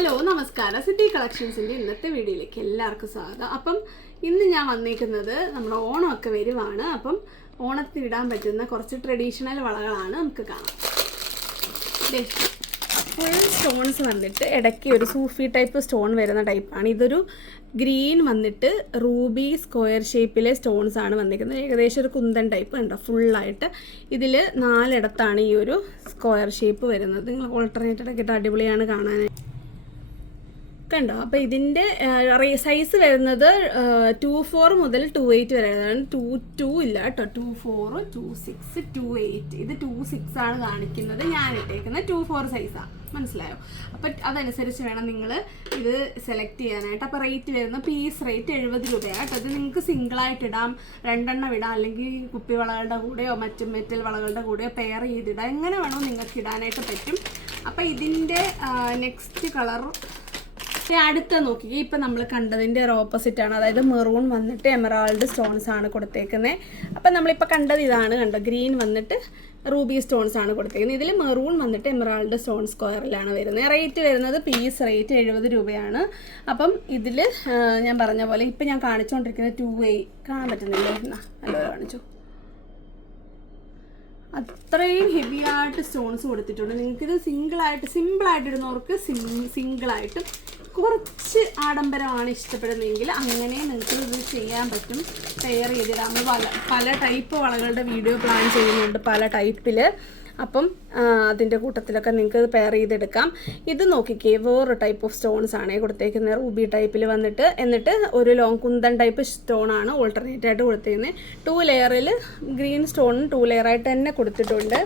Hello നമസ്കാരം. City കളക്ഷൻസിന്റെ ഇന്നത്തെ വീഡിയോയിലേക്ക് എല്ലാവർക്കും സ്വാഗതം. അപ്പം ഇന്ന് ഞാൻ വന്നേക്കുന്നത് നമ്മുടെ ഓണമൊക്കെ വരുവാണ്. അപ്പം ഓണത്തിന് ഇടാൻ പറ്റുന്ന കുറച്ച് ട്രഡീഷണൽ വളകളാണ് നമുക്ക് കാണാം. ഫുൾ സ്റ്റോൺസ് വന്നിട്ട് ഇടയ്ക്ക് ഒരു സൂഫി ടൈപ്പ് സ്റ്റോൺ വരുന്ന ടൈപ്പാണ്. ഇതൊരു ഗ്രീൻ വന്നിട്ട് റൂബി സ്ക്വയർ ഷേപ്പിലെ സ്റ്റോൺസ് ആണ് വന്നിരിക്കുന്നത്. ഏകദേശം ഒരു കുന്തൻ ടൈപ്പ് ഉണ്ട് ഫുള്ളായിട്ട് ഇതിൽ നാലിടത്താണ് ഈ ഒരു സ്ക്വയർ ഷേപ്പ് വരുന്നത്. നിങ്ങൾ ഓൾട്ടർനേറ്റഡ് ഒക്കെ ഇട്ട് അടിപൊളിയാണ് കാണാൻ കണ്ടോ? അപ്പോൾ ഇതിന്റെ സൈസ് വരുന്നത് ടു ഫോർ മുതൽ ടു എയ്റ്റ് വരെ. ടു ടു ഇല്ല കേട്ടോ. Two four two six two eight ഇത് ടു സിക്സ് ആണ് കാണിക്കുന്നത്. ഞാൻ ഇട്ടേക്കുന്നത് ടു ഫോർ സൈസാണ് മനസ്സിലായോ? അപ്പം അതനുസരിച്ച് വേണം നിങ്ങൾ ഇത് സെലക്ട് ചെയ്യാനായിട്ട്. അപ്പോൾ റേറ്റ് വരുന്ന പീസ് റേറ്റ് എഴുപത് രൂപയാണ് കേട്ടോ. ഇത് നിങ്ങൾക്ക് സിംഗിളായിട്ട് ഇടാം. രണ്ടെണ്ണം ഇടാം. അല്ലെങ്കിൽ കുപ്പി വളകളുടെ കൂടെയോ മറ്റു മെറ്റൽ വളകളുടെ കൂടെയോ പെയർ ചെയ്തിടാം എങ്ങനെ വേണോ നിങ്ങൾക്ക് ഇടാനായിട്ട് പറ്റും. അപ്പോൾ ഇതിന്റെ നെക്സ്റ്റ് കളർ പക്ഷേ അടുത്ത നോക്കി. ഇപ്പം നമ്മൾ കണ്ടതിന്റെ ഒരു ഓപ്പോസിറ്റ് ആണ്. അതായത് മെറൂൺ വന്നിട്ട് എമറാൾഡ് സ്റ്റോൺസ് ആണ് കൊടുത്തേക്കുന്നത് അപ്പം നമ്മളിപ്പോൾ കണ്ടത് ഇതാണ് കണ്ടോ? ഗ്രീൻ വന്നിട്ട് റൂബി സ്റ്റോൺസ് ആണ് കൊടുത്തേക്കുന്നത് ഇതിൽ മെറൂൺ വന്നിട്ട് എമറാൾഡ് സ്റ്റോൺ സ്ക്വയറിലാണ് വരുന്നത് റേറ്റ് വരുന്നത് പീസ് റേറ്റ് എഴുപത് രൂപയാണ്. അപ്പം ഇതിൽ ഞാൻ പറഞ്ഞ പോലെ ഇപ്പം ഞാൻ കാണിച്ചുകൊണ്ടിരിക്കുന്ന ടു എ കാണാൻ പറ്റുന്നില്ല? എന്നാ കാണിച്ചു. അത്രയും ഹെവി ആയിട്ട് സ്റ്റോൺസ് കൊടുത്തിട്ടുണ്ട്. നിങ്ങൾക്കിത് സിംഗിളായിട്ട് സിമ്പിളായിട്ട് ഇടുന്നവർക്ക് സിംഗിളായിട്ടും കുറച്ച് ആഡംബരമാണ് ഇഷ്ടപ്പെടുന്നതെങ്കിൽ അങ്ങനെ നിങ്ങൾക്ക് ഇത് ചെയ്യാൻ പറ്റും. പെയർ ചെയ്തിടാം. നമ്മൾ പല പല ടൈപ്പ് വളകളുടെ വീഡിയോ പ്ലാൻ ചെയ്യുന്നുണ്ട് പല ടൈപ്പിൽ അപ്പം അതിന്റെ കൂട്ടത്തിലൊക്കെ നിങ്ങൾക്ക് ഇത് പെയർ ചെയ്തെടുക്കാം. ഇത് നോക്കിക്കേ വേറൊരു ടൈപ്പ് ഓഫ് സ്റ്റോൺസ് ആണ് കൊടുത്തേക്കുന്നത് റൂബി ടൈപ്പിൽ വന്നിട്ട് എന്നിട്ട് ഒരു ലോങ് കുന്തൻ ടൈപ്പ് സ്റ്റോൺ ആണ് ഓൾട്ടർനേറ്റ് ആയിട്ട് കൊടുത്തേക്കുന്നത് ടു ലെയറിൽ ഗ്രീൻ സ്റ്റോണും ടു ലെയറായിട്ട് തന്നെ കൊടുത്തിട്ടുണ്ട്.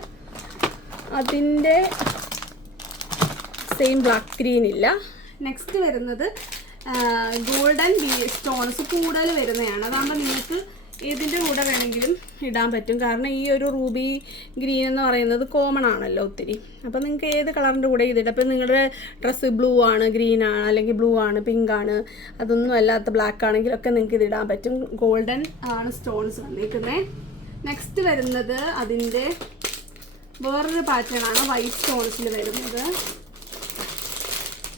അതിന്റെ സെയിം ബ്ലാക്ക് ഗ്രീൻ ഇല്ല. നെക്സ്റ്റ് വരുന്നത് ഗോൾഡൻ ബി സ്റ്റോൺസ് കൂടുതൽ വരുന്നതാണ്. അതാകുമ്പോൾ നിങ്ങൾക്ക് ഇതിന്റെ കൂടെ വേണമെങ്കിലും ഇടാൻ പറ്റും. കാരണം ഈ ഒരു റൂബി ഗ്രീൻ എന്ന് പറയുന്നത് കോമൺ ആണല്ലോ ഒത്തിരി. അപ്പോൾ നിങ്ങൾക്ക് ഏത് കളറിന്റെ കൂടെ ഇതിടാം? അപ്പോൾ നിങ്ങളുടെ ഡ്രസ്സ് ബ്ലൂ ആണ് ഗ്രീൻ ആണ് അല്ലെങ്കിൽ ബ്ലൂ ആണ് പിങ്ക് ആണ് അതൊന്നും അല്ലാത്ത ബ്ലാക്ക് ആണെങ്കിലൊക്കെ നിങ്ങൾക്ക് ഇതിടാൻ പറ്റും. ഗോൾഡൻ ആണ് സ്റ്റോൺസ് വന്നിരിക്കുന്നത് നെക്സ്റ്റ് വരുന്നത് അതിന്റെ വേറൊരു പാറ്റേൺ ആണ് വൈറ്റ് സ്റ്റോൺസിൽ വരുന്നത്.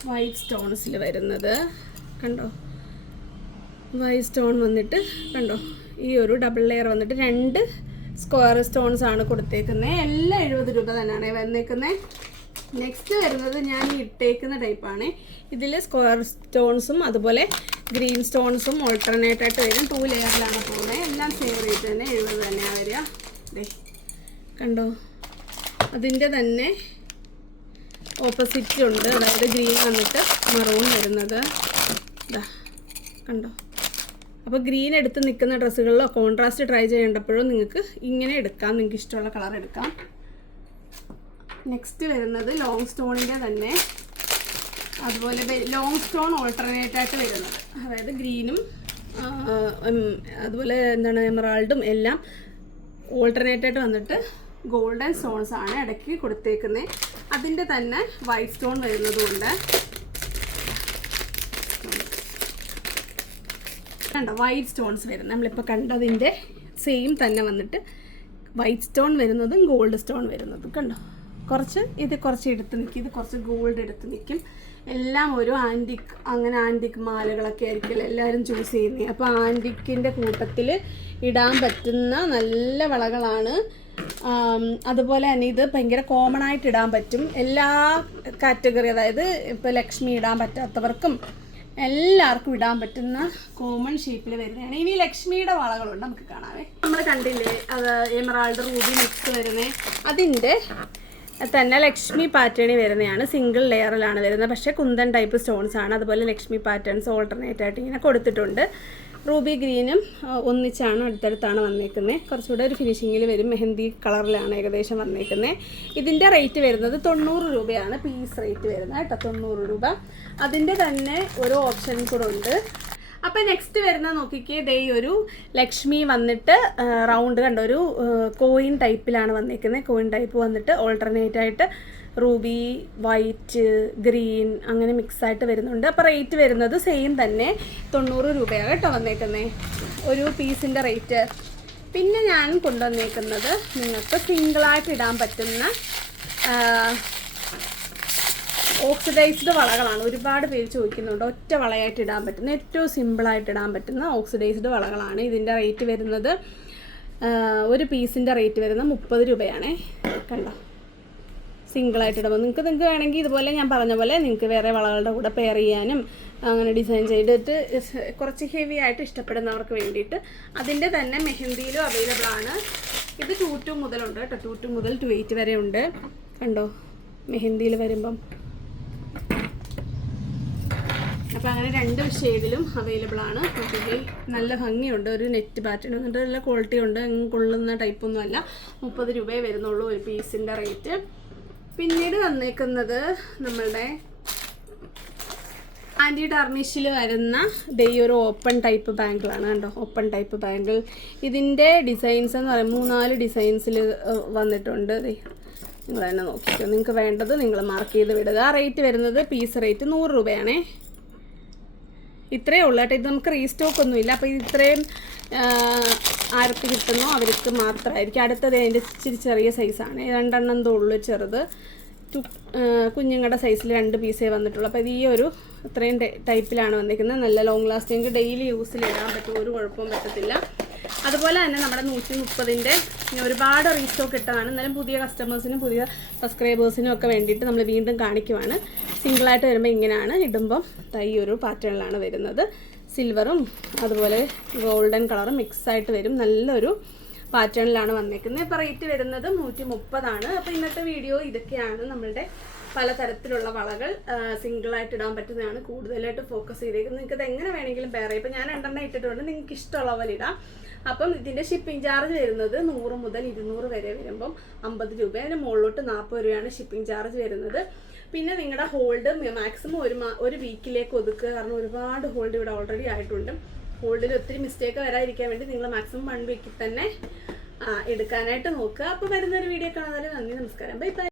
വൈറ്റ് സ്റ്റോൺസിൽ വരുന്നത്. കണ്ടോ? വൈറ്റ് സ്റ്റോൺ വന്നിട്ട് കണ്ടോ? ഈ ഒരു ഡബിൾ ലെയർ വന്നിട്ട് രണ്ട് സ്ക്വയർ സ്റ്റോൺസ് ആണ് കൊടുത്തേക്കുന്നത് എല്ലാം എഴുപത് രൂപ തന്നെയാണ് വന്നേക്കുന്നത് നെക്സ്റ്റ് വരുന്നത് ഞാൻ ഇട്ടേക്കുന്ന ടൈപ്പാണ് ഇതിൽ സ്ക്വയർ സ്റ്റോൺസും അതുപോലെ ഗ്രീൻ സ്റ്റോൺസും ഓൾട്ടർനേറ്റ് ആയിട്ട് വരും. ടു ലെയറിലാണ് പോകുന്നത് എല്ലാം സെയിം റേറ്റ് തന്നെ. എഴുപത് തന്നെയാണ് വരിക. കണ്ടോ? അതിന്റെ തന്നെ ഓപ്പോസിറ്റ് ഉണ്ട് അതായത് ഗ്രീൻ വന്നിട്ട് മറൂൺ വരുന്നത്. ഇതാ കണ്ടോ? അപ്പോൾ ഗ്രീൻ എടുത്ത് നിൽക്കുന്ന ഡ്രസ്സുകളിലോ കോൺട്രാസ്റ്റ് ട്രൈ ചെയ്യേണ്ടപ്പോഴും നിങ്ങൾക്ക് ഇങ്ങനെ എടുക്കാം. നിങ്ങൾക്ക് ഇഷ്ടമുള്ള കളർ എടുക്കാം. നെക്സ്റ്റ് വരുന്നത് ലോങ് സ്റ്റോണിന്റെ തന്നെ. അതുപോലെ ലോങ് സ്റ്റോൺ ഓൾട്ടർനേറ്റ് ആയിട്ട് വരുന്നത്. അതായത് ഗ്രീനും അതുപോലെ എന്താണ് എമറാൾഡും എല്ലാം ഓൾട്ടർനേറ്റ് ആയിട്ട് വന്നിട്ട് ഗോൾഡൻ സ്റ്റോൺസ് ആണ് ഇടയ്ക്ക് കൊടുത്തേക്കുന്നത് അതിന്റെ തന്നെ വൈറ്റ് സ്റ്റോൺ വരുന്നതുകൊണ്ട്. കണ്ടോ വൈറ്റ് സ്റ്റോൺസ് വരുന്നത്. നമ്മളിപ്പോൾ കണ്ടതിന്റെ സെയിം തന്നെ വന്നിട്ട് വൈറ്റ് സ്റ്റോൺ വരുന്നതും ഗോൾഡ് സ്റ്റോൺ വരുന്നതും. കണ്ടോ? കുറച്ച് ഇത് കുറച്ച് എടുത്ത് നിൽക്കും ഇത് കുറച്ച് ഗോൾഡ് എടുത്ത് നിൽക്കും എല്ലാം ഒരു ആന്റിക് അങ്ങനെ ആന്റിക് മാലകളൊക്കെ ആയിരിക്കും എല്ലാവരും ചൂസ് ചെയ്യുന്നത് അപ്പോൾ ആന്റിക്കിന്റെ കൂട്ടത്തിൽ ഇടാൻ പറ്റുന്ന നല്ല വളകളാണ്. അതുപോലെ തന്നെ ഇത് ഭയങ്കര കോമൺ ആയിട്ട് ഇടാൻ പറ്റും. എല്ലാ കാറ്റഗറി അതായത് ഇപ്പോൾ ലക്ഷ്മി ഇടാൻ പറ്റാത്തവർക്കും എല്ലാവർക്കും ഇടാൻ പറ്റുന്ന കോമൺ ഷേപ്പിൽ വരുന്നതാണ്. ഇനി ലക്ഷ്മിയുടെ വളകളുണ്ട് നമുക്ക് കാണാവേ. നമ്മൾ കണ്ടില്ലേ അത് എമറാൾഡ് റൂബി മിക്സ് വരുന്നത് അതിന്റെ തന്നെ ലക്ഷ്മി പാറ്റേണി വരുന്നതാണ്. സിംഗിൾ ലെയറിലാണ് വരുന്നത്. പക്ഷേ കുന്തൻ ടൈപ്പ് സ്റ്റോൺസ് ആണ്. അതുപോലെ ലക്ഷ്മി പാറ്റേൺസ് ഓൾട്ടർനേറ്റ് ആയിട്ട് ഇങ്ങനെ കൊടുത്തിട്ടുണ്ട്. റൂബി ഗ്രീനും ഒന്നിച്ചാണ് അടുത്തടുത്താണ് വന്നേക്കുന്നത് കുറച്ചുകൂടെ ഒരു ഫിനിഷിങ്ങിൽ വരും. മെഹന്തി കളറിലാണ് ഏകദേശം വന്നേക്കുന്നത് ഇതിന്റെ റേറ്റ് വരുന്നത് തൊണ്ണൂറ് രൂപയാണ്. പീസ് റേറ്റ് വരുന്നത് കേട്ടോ തൊണ്ണൂറ് രൂപ. അതിന്റെ തന്നെ ഒരു ഓപ്ഷൻ കൂടെ ഉണ്ട്. അപ്പം നെക്സ്റ്റ് വരുന്ന നോക്കിക്കേ ദേ ഒരു ലക്ഷ്മി വന്നിട്ട് റൗണ്ട് കണ്ട ഒരു കോയിൻ ടൈപ്പിലാണ് വന്നിരിക്കുന്നത് കോയിൻ ടൈപ്പ് വന്നിട്ട് ഓൾട്ടർനേറ്റ് ആയിട്ട് റൂബി വൈറ്റ് ഗ്രീൻ അങ്ങനെ മിക്സ് ആയിട്ട് വരുന്നുണ്ട്. അപ്പോൾ റേറ്റ് വരുന്നത് സെയിം തന്നെ. തൊണ്ണൂറ് രൂപയാണ് കേട്ടോ വന്നേക്കുന്നത് ഒരു പീസിന്റെ റേറ്റ് പിന്നെ ഞാൻ കൊണ്ടുവന്നേക്കുന്നത് നിങ്ങൾക്ക് സിംഗിളായിട്ട് ഇടാൻ പറ്റുന്ന ഓക്സിഡൈസ്ഡ് വളകളാണ്. ഒരുപാട് പേര് ചോദിക്കുന്നുണ്ട് ഒറ്റ വളയായിട്ട് ഇടാൻ പറ്റുന്ന ഏറ്റവും സിമ്പിളായിട്ട് ഇടാൻ പറ്റുന്ന ഓക്സിഡൈസ്ഡ് വളകളാണ്. ഇതിന്റെ റേറ്റ് വരുന്നത് ഒരു പീസിന്റെ റേറ്റ് വരുന്നത് മുപ്പത് രൂപയാണേ. കണ്ടോ? സിംഗിളായിട്ട് ഇടുമ്പോൾ നിങ്ങൾക്ക് നിങ്ങൾക്ക് വേണമെങ്കിൽ ഇതുപോലെ ഞാൻ പറഞ്ഞ പോലെ നിങ്ങൾക്ക് വേറെ വളകളുടെ കൂടെ പെയർ ചെയ്യാനും അങ്ങനെ ഡിസൈൻ ചെയ്തിട്ട് കുറച്ച് ഹെവി ആയിട്ട് ഇഷ്ടപ്പെടുന്നവർക്ക് വേണ്ടിയിട്ട് അതിന്റെ തന്നെ മെഹന്തിയിലും അവൈലബിൾ ആണ്. ഇത് ടു ടു മുതലുണ്ട് കേട്ടോ. ടു ടു മുതൽ ടു എയ്റ്റ് വരെ ഉണ്ട്. കണ്ടോ? മെഹന്തിയിൽ വരുമ്പം അപ്പോൾ അങ്ങനെ രണ്ട് ഷെയ്ഡിലും അവൈലബിൾ ആണ്. ഓക്കെ നല്ല ഭംഗിയുണ്ട്. ഒരു നെറ്റ് പാറ്റേൺ എന്നിട്ട് നല്ല ക്വാളിറ്റി ഉണ്ട്. കൊള്ളുന്ന ടൈപ്പൊന്നും അല്ല. മുപ്പത് രൂപയെ വരുന്നുള്ളൂ ഒരു പീസിന്റെ റേറ്റ് പിന്നീട് വന്നേക്കുന്നത് നമ്മളുടെ ആന്റി ടർണിഷിൽ വരുന്ന ഡേ ഒരു ഓപ്പൺ ടൈപ്പ് ബാങ്കിളാണ് കണ്ടോ? ഓപ്പൺ ടൈപ്പ് ബാങ്കിൾ ഇതിന്റെ ഡിസൈൻസ് എന്ന് പറയുമ്പോൾ മൂന്നാൽ ഡിസൈൻസിൽ വന്നിട്ടുണ്ട്. നിങ്ങൾ തന്നെ നോക്കിക്കോ. നിങ്ങൾക്ക് വേണ്ടത് നിങ്ങൾ മാർക്ക് ചെയ്ത് വിടുക. റേറ്റ് വരുന്നത് പീസ് റേറ്റ് നൂറ് രൂപയാണേ. ഇത്രയേ ഉള്ളൂ കേട്ടോ. ഇത് നമുക്ക് റീസ്റ്റോക്ക് ഒന്നുമില്ല. അപ്പോൾ ഇത് ഇത്രയും ആർക്ക് കിട്ടുന്നോ അവർക്ക് മാത്രമായിരിക്കും. അടുത്തത് അതിന്റെ ഇച്ചിരി ചെറിയ സൈസാണ് രണ്ടെണ്ണം ഉള്ളൂ ചെറുത്. കുഞ്ഞുങ്ങളുടെ സൈസിൽ രണ്ട് പീസേ വന്നിട്ടുള്ളൂ. അപ്പോൾ ഇത് ഈ ഒരു ഇത്രയും ടൈപ്പിലാണ് വന്നിരിക്കുന്നത്. നല്ല ലോങ് ലാസ്റ്റിംഗ് ഡെയിലി യൂസിൽ ഇടാൻ പറ്റും. ഒരു കുഴപ്പവും പറ്റത്തില്ല. അതുപോലെ തന്നെ നമ്മുടെ നൂറ്റി മുപ്പതിന്റെ ഒരുപാട് റീസ്റ്റോക്ക് ഇട്ടതാണ്. എന്നാലും പുതിയ കസ്റ്റമേഴ്സിനും പുതിയ സബ്സ്ക്രൈബേഴ്സിനും ഒക്കെ വേണ്ടിയിട്ട് നമ്മൾ വീണ്ടും കാണിക്കുവാണ്. സിംഗിളായിട്ട് വരുമ്പോൾ ഇങ്ങനെയാണ് ഇടുമ്പം തൈ ഒരു പാറ്റേണിലാണ് വരുന്നത്. സിൽവറും അതുപോലെ ഗോൾഡൻ കളറും മിക്സ് ആയിട്ട് വരും. നല്ലൊരു പാറ്റേണിലാണ് വന്നേക്കുന്നത്. ഇപ്പോൾ റേറ്റ് വരുന്നത് നൂറ്റി മുപ്പതാണ് അപ്പോൾ ഇന്നത്തെ വീഡിയോ ഇതൊക്കെയാണ് നമ്മളുടെ പലതരത്തിലുള്ള വളകൾ സിംഗിൾ ആയിട്ട് ഇടാൻ പറ്റുന്നതാണ് കൂടുതലായിട്ട് ഫോക്കസ് ചെയ്തേക്കുന്നത്. നിങ്ങൾക്ക് ഇത് എങ്ങനെ വേണമെങ്കിലും വേറെ ഇപ്പം ഞാൻ രണ്ടെണ്ണം ഇട്ടിട്ടുണ്ട്. നിങ്ങൾക്ക് ഇഷ്ടമുള്ള പോലെ ഇടാം. അപ്പം ഇതിന്റെ ഷിപ്പിംഗ് ചാർജ് വരുന്നത് നൂറ് മുതൽ ഇരുന്നൂറ് വരെ വരുമ്പം അമ്പത് രൂപ. അതിന് മുകളിലോട്ട് നാൽപ്പത് രൂപയാണ് ഷിപ്പിംഗ് ചാർജ് വരുന്നത്. പിന്നെ നിങ്ങളുടെ ഹോൾഡ് മാക്സിമം ഒരു ഒരു വീക്കിലേക്ക് ഒതുക്കുക കാരണം ഒരുപാട് ഹോൾഡ് ഇവിടെ ഓൾറെഡി ആയിട്ടുണ്ട്. ഹോൾഡിൽ ഒത്തിരി മിസ്റ്റേക്ക് വരാതിരിക്കാൻ വേണ്ടി നിങ്ങൾ മാക്സിമം വൺ വീക്കിൽ തന്നെ എടുക്കാനായിട്ട് നോക്കുക. അപ്പോൾ വരുന്നൊരു വീഡിയോ കാണാൻ നന്ദി നമസ്കാരം. Bye bye